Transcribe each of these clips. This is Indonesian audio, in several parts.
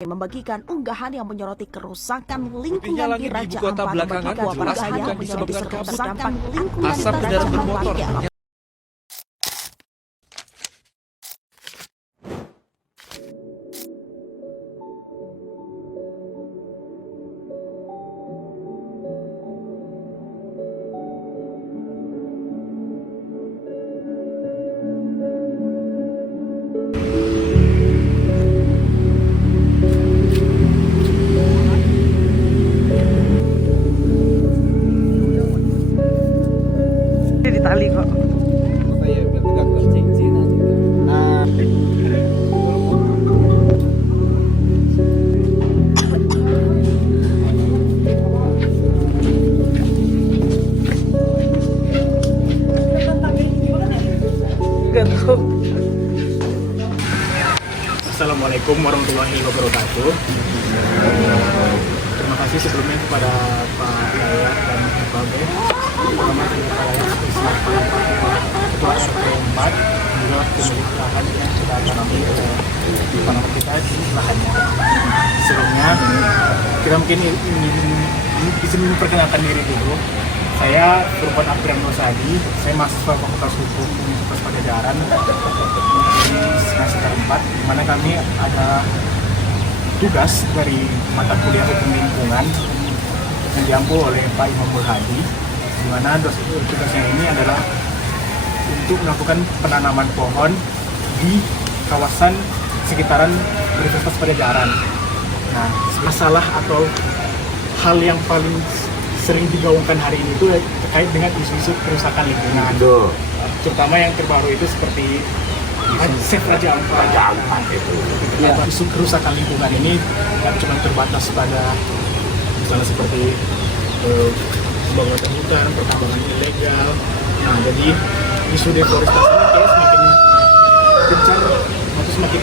membagikan unggahan yang menyoroti kerusakan lingkungan di Raja Ampat. Belakangan jelas bukan disebabkan kabut, lingkungan asap di Raja kendaraan Ampat. bermotor. Di tali kok. Assalamualaikum warahmatullahi wabarakatuh. Terima kasih sebelumnya kepada Pak Yaya dan Pak B. Terima kasih kepada spesial Ketua RT 4 juga pemilik lahan yang sudah tanami di tanah kita di lahannya. Sebelumnya kita mungkin bisa memperkenalkan diri dulu. Saya Kurban Aprian Nosadi, saya mahasiswa Fakultas Hukum Universitas Pajajaran di semester 4, di mana kami ada tugas dari mata kuliah Hukum Lingkungan yang diampu oleh Pak Imamul Hadi, di mana tugasnya ini adalah untuk melakukan penanaman pohon di kawasan sekitaran Universitas Pajajaran. Nah, masalah atau hal yang paling sering digaungkan hari ini itu terkait dengan isu-isu kerusakan lingkungan. Terutama yang terbaru itu seperti Save Raja Ampat itu. Isu kerusakan lingkungan ini tidak cuma terbatas pada misalnya seperti pembangunan hutan, pertambangan ilegal. Nah, jadi isu deforestasi ini kayak semakin gencar atau semakin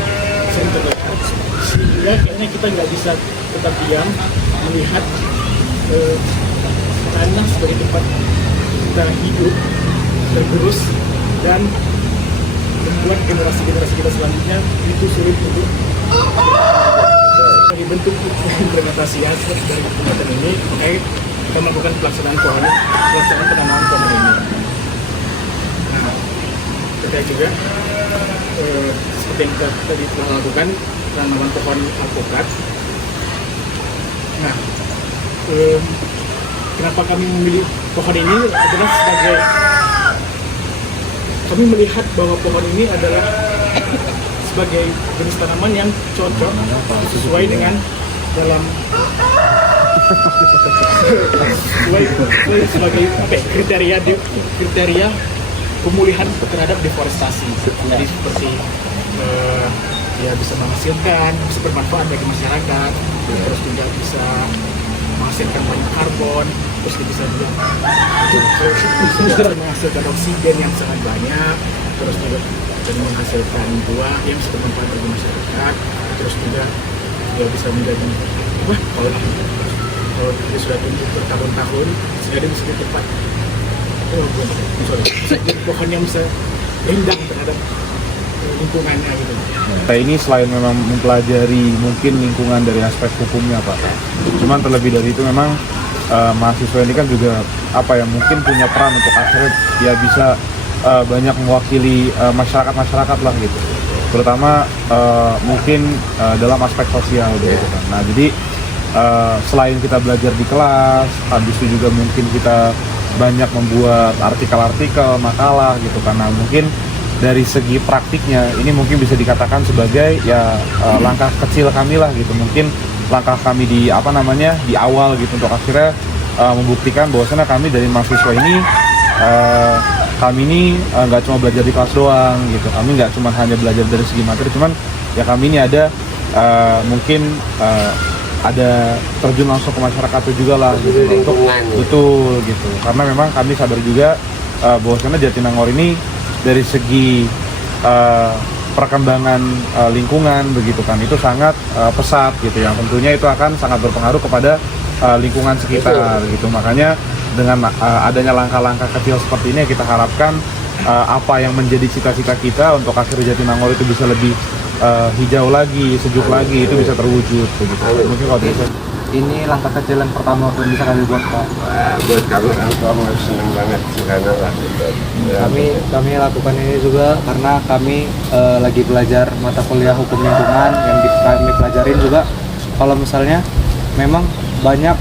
sering terlihat. Sehingga kayaknya kita nggak bisa tetap diam melihat tanah sebagai tempat kita hidup tergerus dan membuat generasi-generasi kita selanjutnya itu sulit untuk dibentuk implementasi hasil dari kegiatan ini. Makanya kita melakukan pelaksanaan penanaman pohon ini. Nah, terkait juga seperti yang kita tadi telah lakukan penanaman pohon alpukat. Nah, kenapa kami memilih pohon ini adalah sebagai kami melihat bahwa pohon ini adalah sebagai jenis tanaman yang cocok sesuai dengan dalam sebagai kriteria pemulihan terhadap deforestasi. Jadi seperti ya bisa menghasilkan, bisa bermanfaat bagi masyarakat, terus juga bisa menghasilkan banyak karbon, terus bisa juga menghasilkan oksigen yang sangat banyak, terus juga menghasilkan buah yang bisa bermanfaat bagi masyarakat, terus juga ya bisa menjadi kalau dia sudah tumbuh bertahun-tahun sehingga dia bisa di tempat pohon yang bisa rindang terhadap lingkungannya gitu. Nah, ini selain memang mempelajari mungkin lingkungan dari aspek hukumnya Pak, cuman terlebih dari itu memang mahasiswa ini kan juga apa ya mungkin punya peran untuk akhirnya ya bisa banyak mewakili masyarakat lah gitu, terutama mungkin dalam aspek sosial gitu kan. Nah jadi selain kita belajar di kelas, habis itu juga mungkin kita banyak membuat artikel-artikel, makalah gitu kan. Nah mungkin dari segi praktiknya ini mungkin bisa dikatakan sebagai ya langkah kecil kami lah gitu, mungkin langkah kami di di awal gitu untuk akhirnya membuktikan bahwasanya kami dari mahasiswa ini kami ini nggak cuma belajar di kelas doang gitu, kami nggak cuma hanya belajar dari segi materi, cuman ya kami ini ada mungkin ada terjun langsung ke masyarakat itu juga lah gitu, untuk betul gitu, karena memang kami sadar juga bahwasanya Jatinangor ini dari segi perkembangan lingkungan begitu kan itu sangat pesat gitu, yang tentunya itu akan sangat berpengaruh kepada lingkungan sekitar gitu. Makanya dengan adanya langkah-langkah kecil seperti ini kita harapkan apa yang menjadi cita-cita kita untuk akhirnya Jatinangor itu bisa lebih hijau lagi, sejuk lagi, itu bisa terwujud begitu. Mungkin kalau bisa. Ini langkah kecil yang pertama yang bisa kami buat, Pak. Buat kamu senang banget karena lah. Kami lakukan ini juga karena kami lagi belajar mata kuliah hukum lingkungan yang kami pelajarin juga. Kalau misalnya memang banyak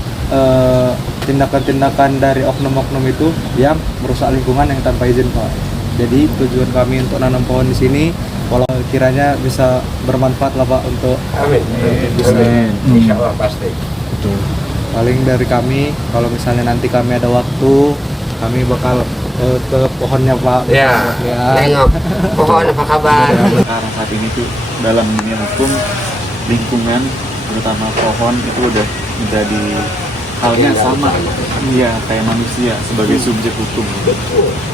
tindakan-tindakan dari oknum-oknum itu yang merusak lingkungan yang tanpa izin, Pak. Jadi tujuan kami untuk nanam pohon di sini, walau kiranya bisa bermanfaat lah, Pak, untuk Insya Allah pasti. Betul. paling dari kami. Kalau misalnya nanti kami ada waktu, kami bakal ke pohonnya, Pak. Ya, nengok pohon apa kabar. Sekarang saat ini tuh dalam dunia hukum, lingkungan terutama pohon itu udah menjadi halnya sama, iya, kayak manusia sebagai subjek hukum.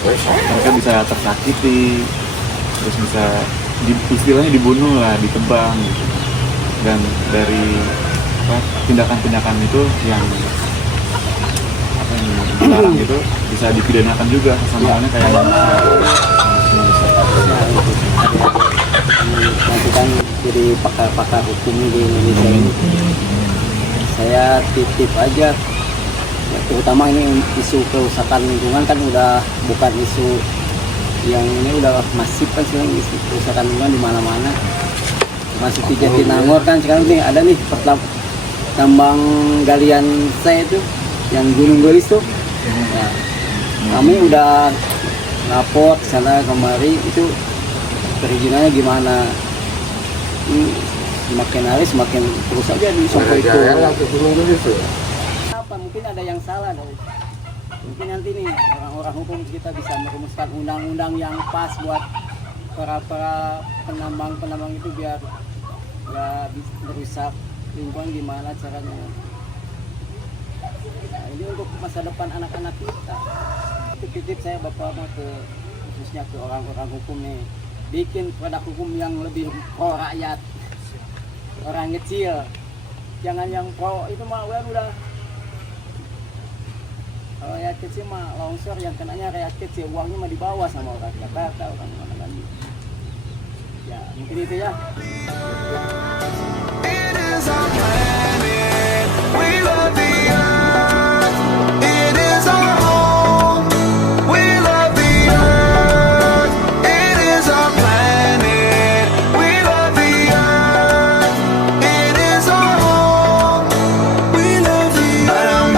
Mereka bisa tersakiti, terus bisa istilahnya dibunuh lah, ditebang gitu. Dan dari tindakan-tindakan itu yang dilarang itu bisa dipidanakan juga, sama halnya kayak manusia. Nanti kan jadi pakar-pakar hukum di Indonesia ini. Saya titip aja, ya, terutama ini isu kerusakan lingkungan kan udah bukan isu yang ini udah masif kan sekarang, isu kerusakan lingkungan di mana-mana. Masih di Jatinangor kan sekarang nih ada nih tambang galian saya itu yang Gunung Gelis tuh. Ya, kami udah lapor sana kemari itu perizinannya gimana. Semakin hari semakin terus aja di Soko itu. Apa mungkin ada yang salah dari. Mungkin nanti nih orang-orang hukum kita bisa merumuskan undang-undang yang pas buat para penambang itu biar nggak merusak lingkungan, gimana caranya. Nah, ini untuk masa depan anak-anak kita. Itu titip saya Bapak khususnya ke orang-orang hukum nih, bikin produk hukum yang lebih pro rakyat, orang kecil, jangan yang pro itu mah udah. Kalau rakyat kecil mah longsor, yang kenanya rakyat kecil, uangnya mah dibawa sama orang Jakarta, orang mana lagi. Ya mungkin itu ya. It is our planet. We love the earth. It is our home. We love the earth. It is our planet. We love the earth. It is our home. We love the earth.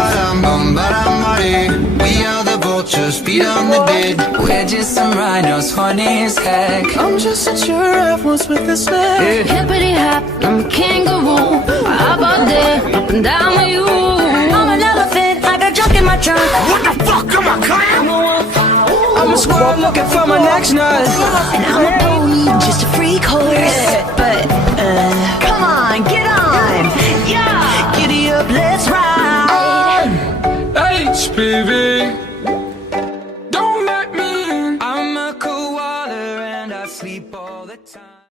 We are the vultures, feed on the dead. We're just some rhinos, funny as heck. I'm just a giraffe once with a snack. Hippity hop, I'm a kangaroo. I hop out there, up and down with you. I'm an elephant, I got junk in my trunk. What the fuck am I crying? I'm a squirrel looking for my next nut. And I'm a pony, just a freak horse. But, come on, get on. Yeah, giddy up, let's ride. HPV.